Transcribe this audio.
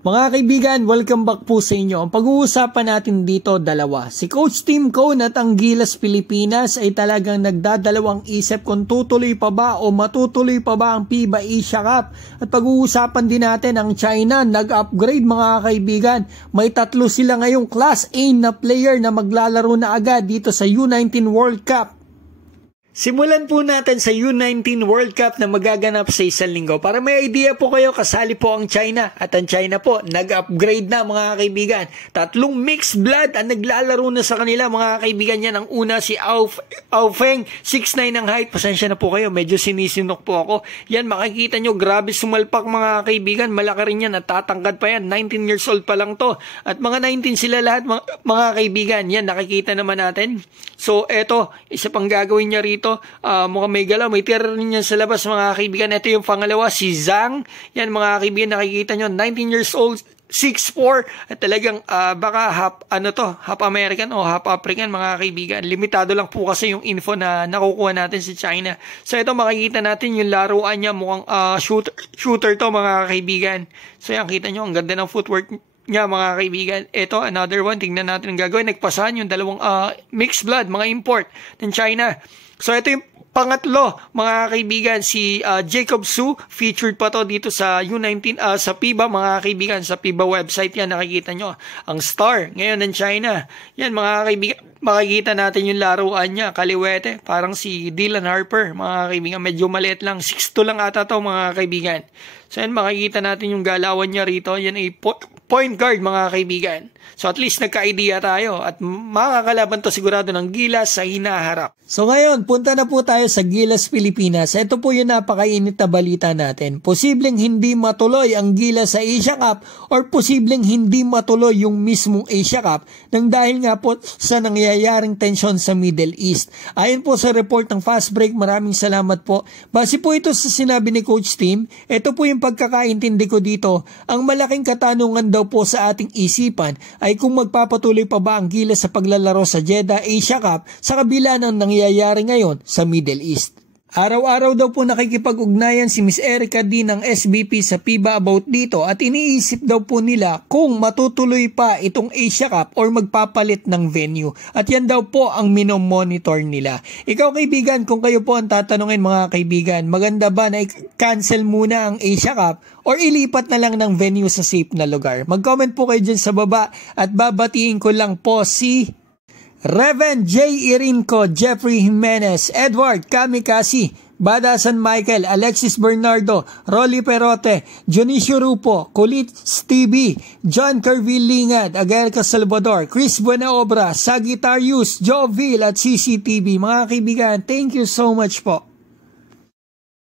Mga kaibigan, welcome back po sa inyo. Ang pag-uusapan natin dito dalawa. Si Coach Tim Cone at ang Gilas Pilipinas ay talagang nagdadalawang isip kung tutuloy pa ba o matutuloy pa ba ang FIBA Asia Cup. At pag-uusapan din natin ang China, nag-upgrade mga kaibigan. May 3 sila ngayong Class A na player na maglalaro na agad dito sa U19 World Cup. Simulan po natin sa U19 World Cup na magaganap sa isang linggo. Para may idea po kayo, kasali po ang China. At ang China po, nag-upgrade na mga kaibigan. 3 mixed blood ang naglalaro na sa kanila mga kaibigan. Yan ang una, si Aofeng, 6'9 ang height. Pasensya na po kayo, medyo sinisinok po ako. Yan, makikita nyo, grabe sumalpak mga kaibigan. Malaki rin yan, natatangkad pa yan. 19 years old pa lang to. At mga 19 sila lahat mga kaibigan. Yan, nakikita naman natin. So, eto, isa pang gagawin niya rito. Mukhang may galaw, may tira rin yan sa labas mga kaibigan. Ito yung pangalawa, si Zhang. Yan mga kaibigan, nakikita nyo, 19 years old, 6'4", at talagang baka half American o half African mga kaibigan. Limitado lang po kasi yung info na nakukuha natin sa China. So ito makikita natin yung laruan niya, mukhang shooter to mga kaibigan. So yan, kita nyo, ang ganda ng footwork niya mga kaibigan. Ito, another one, tingnan natin ang gagawin. Nagpasahan yung dalawang mixed blood, mga import ng China. So ito yung pangatlo mga kaibigan, si Jacob Su, featured pa to dito sa U19 sa FIBA mga kaibigan, sa FIBA website yan, nakikita nyo ang star ngayon ng China. Yan mga kaibigan, makikita natin yung laruan niya, kaliwete, parang si Dylan Harper mga kaibigan, medyo maliit lang, 6'2 lang ata to mga kaibigan. So yan, makikita natin yung galawan niya rito. Yan ay point guard mga kaibigan. So at least nagka-idea tayo at makakalaban to sigurado ng Gilas sa hinaharap. So ngayon, punta na po tayo sa Gilas Pilipinas. Ito po yung napakainit na balita natin. Posibleng hindi matuloy ang Gilas sa Asia Cup or posibleng hindi matuloy yung mismong Asia Cup nang dahil nga po sa nangyayaring tensyon sa Middle East. Ayon po sa report ng Fast Break, maraming salamat po. Base po ito sa sinabi ni Coach Tim, ito po yung pagkakaintindi ko dito. Ang malaking katanungan daw po sa ating isipan ay kung magpapatuloy pa ba ang Gilas sa paglalaro sa Jeddah Asia Cup sa kabila ng nangyayari ngayon sa Middle East. Araw-araw daw po nakikipag-ugnayan si Miss Erica D ng SBP sa FIBA about dito at iniisip daw po nila kung matutuloy pa itong Asia Cup or magpapalit ng venue. At yan daw po ang minomonitor nila. Ikaw kaibigan, kung kayo po ang tatanungin mga kaibigan, maganda ba na i-cancel muna ang Asia Cup or ilipat na lang ng venue sa safe na lugar? Mag-comment po kayo dyan sa baba at babatiin ko lang po si Reven J. Irinco, Jeffrey Jimenez, Edward Kamikasi, Badasan Michael, Alexis Bernardo, Rolly Perote, Dionisio Rupo, Kulit Stevie, John Kervil Lingad, Aguelca Salvador, Chris Buenaobra, Sagittarius, Joville at CCTV. Mga kaibigan, thank you so much po.